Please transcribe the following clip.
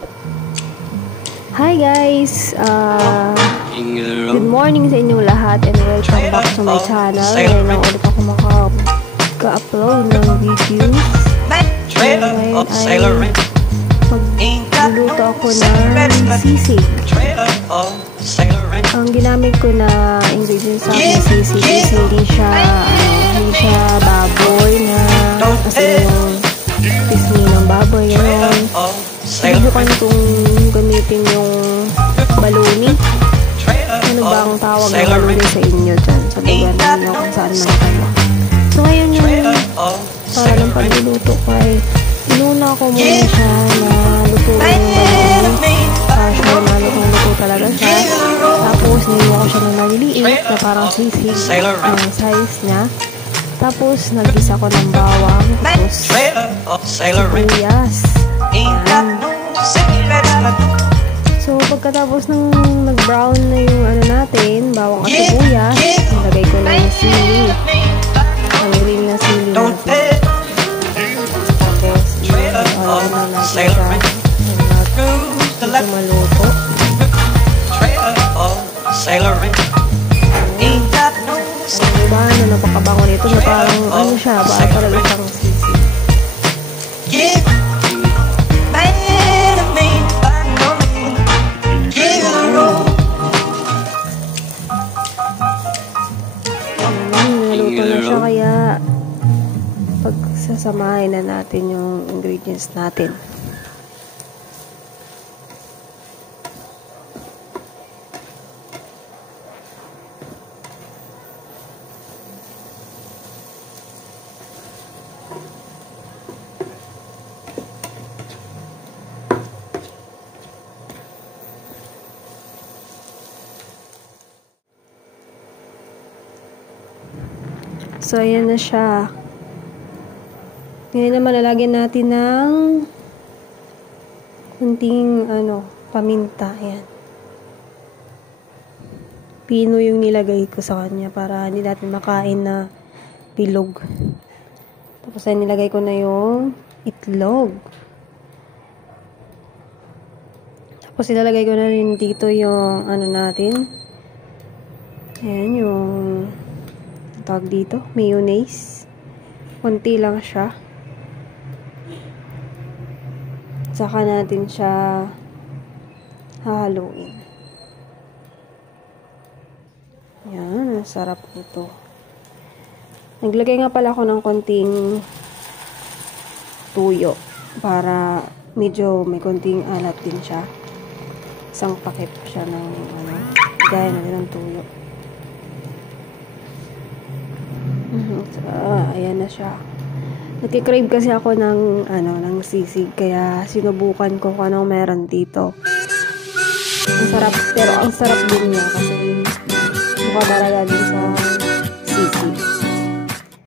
Hi guys! Good morning sa inyong lahat and welcome back to my channel. Ngayon lang ulit ako maka-upload ng videos. Ngayon ay magluluto ako ng sisig. Ang ginamit ko na ingredients sa aking sisig is hindi siya baboy na kasi yung pisngi ng baboy yun. Subukan kong gamitin yung baluni. Ano ba ang tawag ng baluni sa inyo dyan? Sa lugar ninyo kung saan man kayo. So ngayon yung para ng pagluluto ko ay inuna ko muna siya na lutuin yung baluni. Para siya na luto talaga siya. Tapos niluwa ko siya ng maliliit na parang sisig ang size niya. Tapos nagisa ko ng bawang. Tapos sibuyas. Ayan. So pagkatapos ng nag-brown na yung ano natin, bawang at sibuyas, nilagay ko na yung sili. Ang green na sili natin. Tapos i-oil na natin siya. Ito maluto. Diba na napakabango nito na parang ano siya, parang talaga siyang sisig. Naluto na siya kaya pagsasamahin na natin yung ingredients natin. So, ayan na siya. Ngayon naman, lalagyan natin ng kunting, paminta. Ayan. Pino yung nilagay ko sa kanya para hindi natin makain na bilog. Tapos, ayan, nilagay ko na yung itlog. Tapos, ilalagay ko na rin dito yung, natin. Ayan, yung tawag dito, mayonnaise. Konti lang siya. Saka natin siya hahaluin. Yan, ang sarap nito. Naglagay nga pala ako ng konting tuyo para medyo may konting alat din siya. Isang paket siya ng gaya na din ng tuyo. Ayan na siya. Nagkikrave kasi ako ng sisig, kaya sinubukan ko kung anong meron dito. Ang sarap, pero ang sarap din niya kasi mukha talaga din sa sisig.